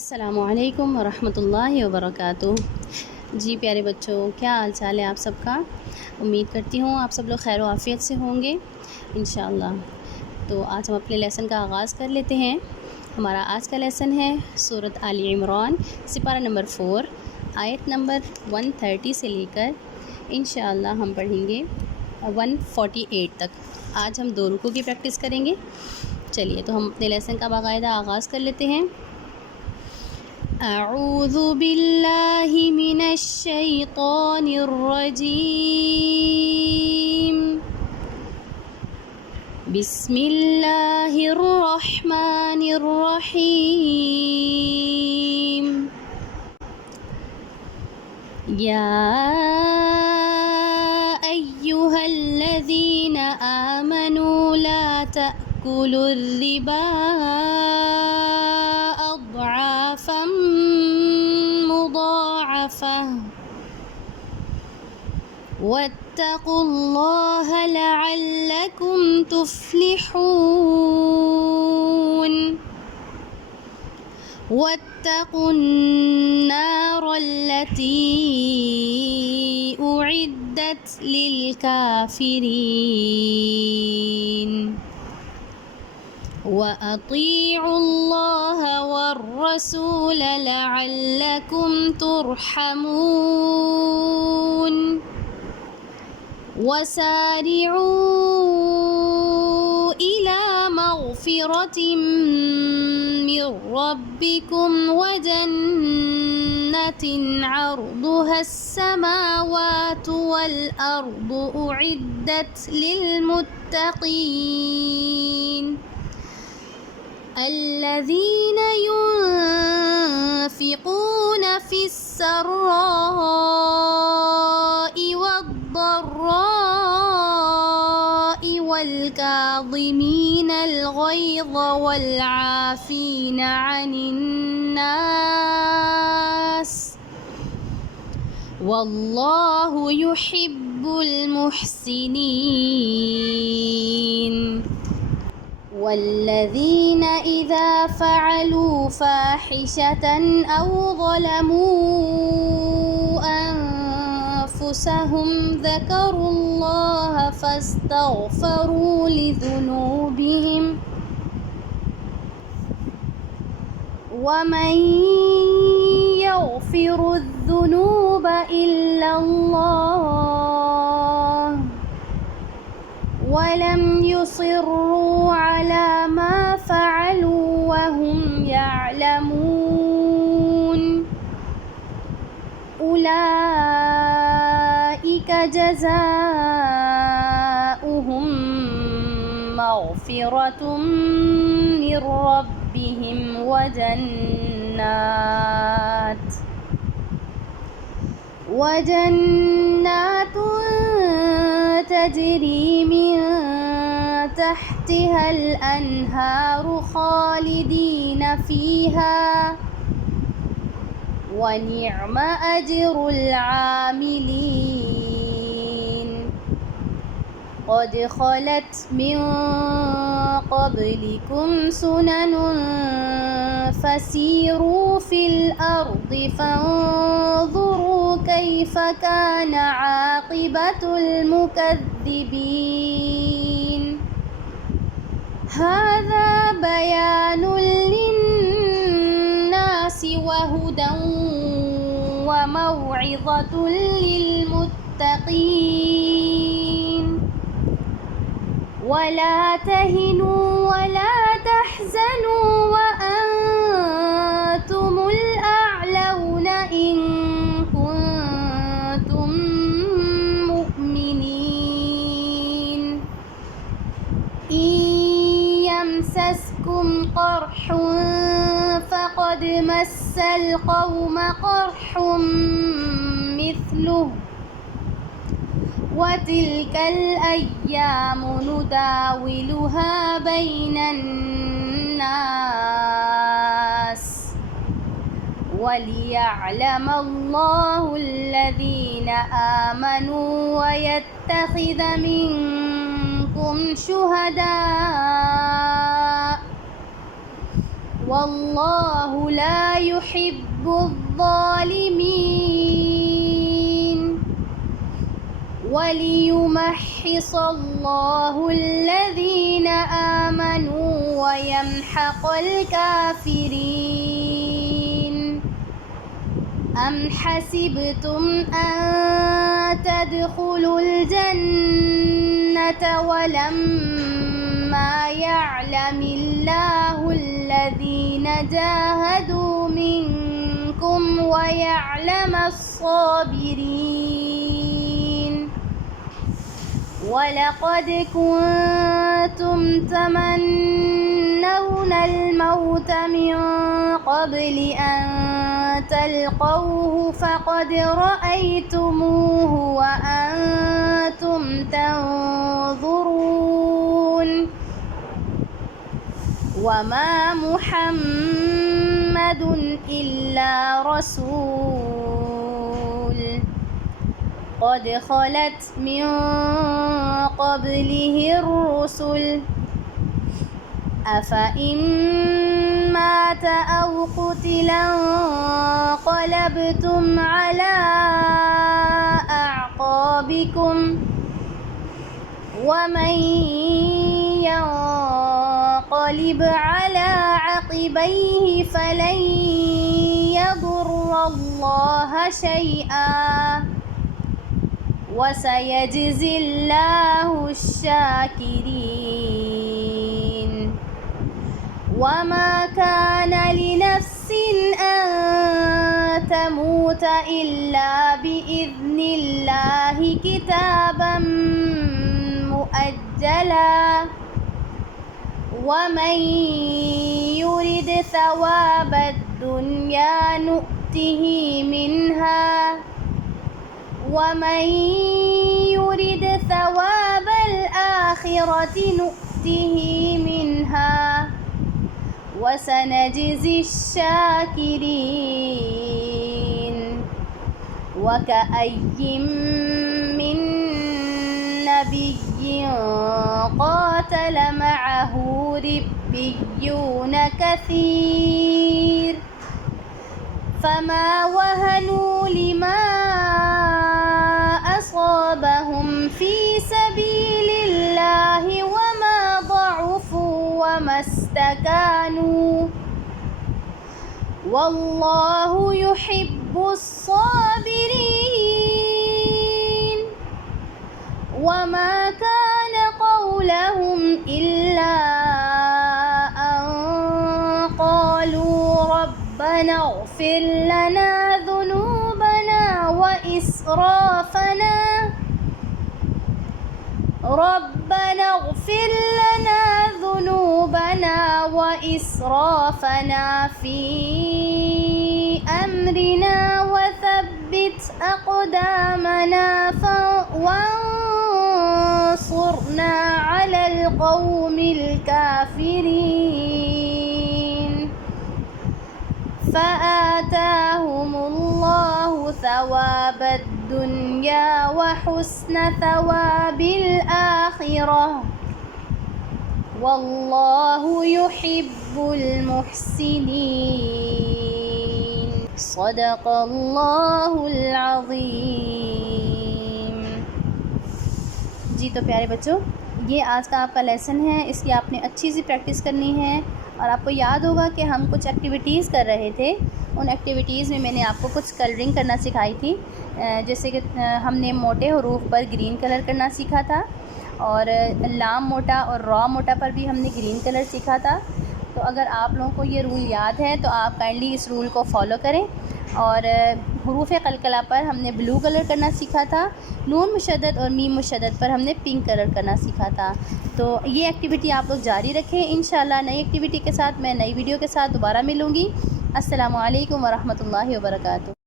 अस्सलामुअलैकुम वरहमतुल्लाहि वबरकातुहू। जी प्यारे बच्चों, क्या हाल चाल है आप सबका। उम्मीद करती हूँ आप सब लोग खैर आफ़ियत से होंगे इंशाअल्लाह। तो आज हम अपने लेसन का आगाज़ कर लेते हैं। हमारा आज का लेसन है सूरत आली इमरान, सिपारा नंबर 4, आयत नंबर 130 से लेकर इंशाअल्लाह हम पढ़ेंगे 148 तक। आज हम 2 रुकू की प्रैक्टिस करेंगे। चलिए तो हम अपने लेसन का बाकायदा आगाज़ कर लेते हैं। अऊज़ु बिल्लाहि मिनश शैतानिर रजीम। बिस्मिल्लाहिर रहमानिर रहीम। या अय्युहल्लज़ीना आमनू ला तअकुलुर रिबा अज़आफ़न मुज़ाअफ़ा वत्तक़ुल्लाह लअल्लकुम तुफ़्लिहून। वत्तक़ुन्नारल्लती उइद्दत लिलकाफ़िरीन। वअतीउल्लाह वर्रसूल लअल्लकुम तुरहमून। वसारिऊ इला मग़फ़िरतिम मिर रब्बिकुम वजन्नतिन अर्दुहस समावातु वल अर्दु उइद्दत लिलमुत्तक़ीन। الذين ينفقون في السراء والضراء والكاظمين الغيظ والعافين عن الناس والله يحب المحسنين. والذين إذا فعلوا فاحشة أو ظلموا أنفسهم ذكروا الله فاستغفروا لذنوبهم ومن يغفر الذنوب إلا الله ولم يصروا على ما فعلوا وهم يعلمون. أولئك جزاؤهم مغفرة من ربهم وجنات تجري من تحتها الأنهار خالدين فيها ونعم أجر العاملين. قد خلت من قبلكم سنن فسيروا في الأرض فانظروا كيف كان عاقبة المكذبين. هذا بيان للناس وهدى وموعظة للمتقين. ولا تهنوا ولا تحزنوا وأنتم الأعلون إن كنتم مؤمنين. إن يمسسكم قرح فقد مس القوم قرح مثله وتلك الأيام نداولها بين الناس وليعلم الله الذين آمنوا ويتخذ منكم شهداء वल्लाहु ला युहिब्बुज़्ज़ालिमीन वलियुमह्हिसल्लाहुल्लज़ीना आमनू वयम्हक़ल काफ़िरीन अम हसिबतुम अन तदखुलुल जन्नत वलम्मा यअलमिल्लाहुल्लज़ीना जाहदू मिनकुम वयअलमस्साबिरीन वलक़द कुन्तुम तमन्नौनल मौत मिन क़ब्लि अन तल्क़ौहु फ़क़द रअयतुमूहु व अंतुम तंज़ुरून वमा मुहम्मदुन इल्ला रसूल क़द ख़लत मिन क़ब्लिहिर रुसुल अफ़इन मात औ क़ुतिला इंक़लबतुम अला अअक़ाबिकुम वमन यंक़लिब अला अक़िबैहि फ़लन यदुर्रल्लाह शैआ वसयजज़िल्लाहु शाकिरीन वमा कान लिनफ्सिन अन तमूत इल्ला बिइज़्निल्लाहि किताबन मुअज्जला वमन युरिद थवाबद दुनिया नुअतिहि मिनहा वमन युरिद थवाबल आखिरति नुअतिहि मिनहा वसनजज़ि शाकिरीन वकअय्यिम मिन नबिय्यिन क़ातल मअहू रिब्बिय्यून कसीर फमा वहनू लिमा असाबहुम फ़ी सबीलिल्लाहि वमा ضعफू वमस्तकानू वल्लाहु युहिब्बुस्साबिरीन वमा कान क़ौलहुम इल्ला अन क़ालू रब्बना इग़फ़िर लना ज़ुनूबना व इसराफ़ना रब्बना इग़फ़िर लना ज़ुनूबना व इसराफ़ना फ़ी अम्रिना व थब्बित अक़दामना वंसुरना अलल क़ौमिल काफ़िरीन फ़आताहुमुल्लाहु थवाबद दुनिया व हुस्न थवाबिल आखिरह वल्लाहु युहिब्बुल मुहसिनीन सदक़ल्लाहुल अज़ीम। जी तो प्यारे बच्चों, ये आज का आपका लेसन है, इसकी आपने अच्छी सी प्रैक्टिस करनी है। और आपको याद होगा कि हम कुछ एक्टिविटीज़ कर रहे थे, उन एक्टिविटीज़ में मैंने आपको कुछ कलरिंग करना सिखाई थी। जैसे कि हमने मोटे हरूफ पर ग्रीन कलर करना सीखा था और लाम मोटा और रॉ मोटा पर भी हमने ग्रीन कलर सीखा था। तो अगर आप लोगों को ये रूल याद है तो आप काइंडली इस रूल को फॉलो करें। और हरूफ कलकला पर हमने ब्लू कलर करना सीखा था, नून मुशद्दद और मीम मुशद्दद पर हमने पिंक कलर करना सीखा था। तो ये एक्टिविटी आप लोग जारी रखें। इंशाल्लाह नई एक्टिविटी के साथ मैं नई वीडियो के साथ दोबारा मिलूँगी। अस्सलामु अलैकुम वरहमतुल्लाहि वबरकातुहू।